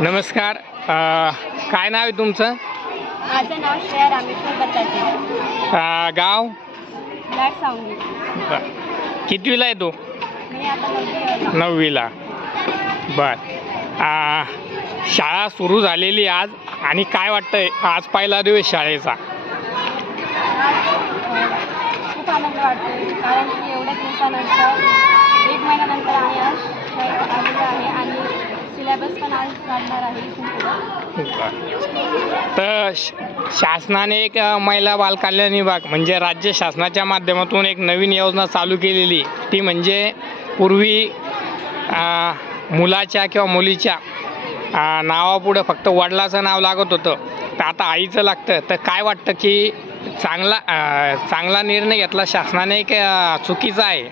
नमस्कार. काय नाव आहे तुमचं? माझं नाव श्रेया रामेश्वर अ, गाव? लाट सांगली. बर कितवीला आहे तू? मी आता नववी नववीला. बर. शाळा सुरू झालेली आज आणि काय वाटतंय आज पहिला दिवस शाळेचा? खूप आनंद वाटतो कारण की एवढ्या दिवसानंतर एक महिन्यानंतर आम्ही आज शाळेत आलेलो आहे आणि सिलेबस पण आज लागणार आहे इथून पुढं बर. तर शासनाने एक महिला बालकल्याण विभाग म्हणजे राज्य शासनाच्या माध्यमातून एक नवीन योजना चालू केलेली. ती म्हणजे पूर्वी मुलाच्या किंवा मुलीच्या नावापुढं फक्त वडिलाचं नाव लागत होतं. तर आता आईचं लागतं. तर काय वाटतं की चांगला चांगला निर्णय घेतला शासनाने की चुकीचा आहे?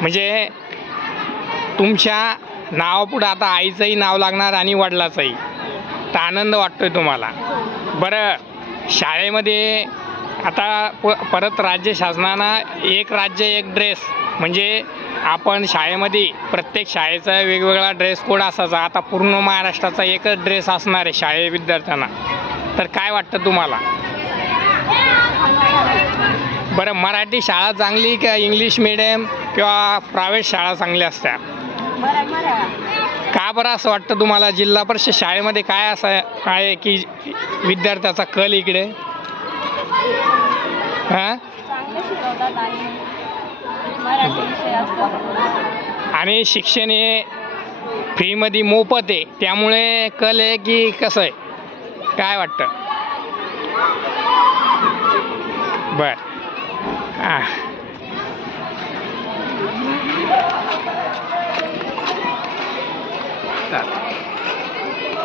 म्हणजे तुमच्या नावापुढं आता आईचंही नाव लागणार आणि वडिलाचंही. तर आनंद वाटतोय तुम्हाला. बरं शाळेमध्ये आता प परत राज्य शासनानं एक राज्य एक ड्रेस म्हणजे आपण शाळेमध्ये प्रत्येक शाळेचा वेगवेगळा ड्रेस कोड असायचा. आता पूर्ण महाराष्ट्राचा एकच ड्रेस असणार आहे शाळे विद्यार्थ्यांना. तर काय वाटतं तुम्हाला? बरं मराठी शाळा चांगली का इंग्लिश मिडियम किंवा प्रायव्हेट शाळा चांगल्या असत्या? का बरं असं वाटतं तुम्हाला? जिल्हा परिषद शाळेमध्ये काय असं आहे की विद्यार्थ्याचा कल इकडे? हां? आणि आणि शिक्षण हे फ्रीमध्ये मोफत आहे. त्यामुळे कल आहे की कसं आहे? काय वाटतं? बर. हां. Movistar.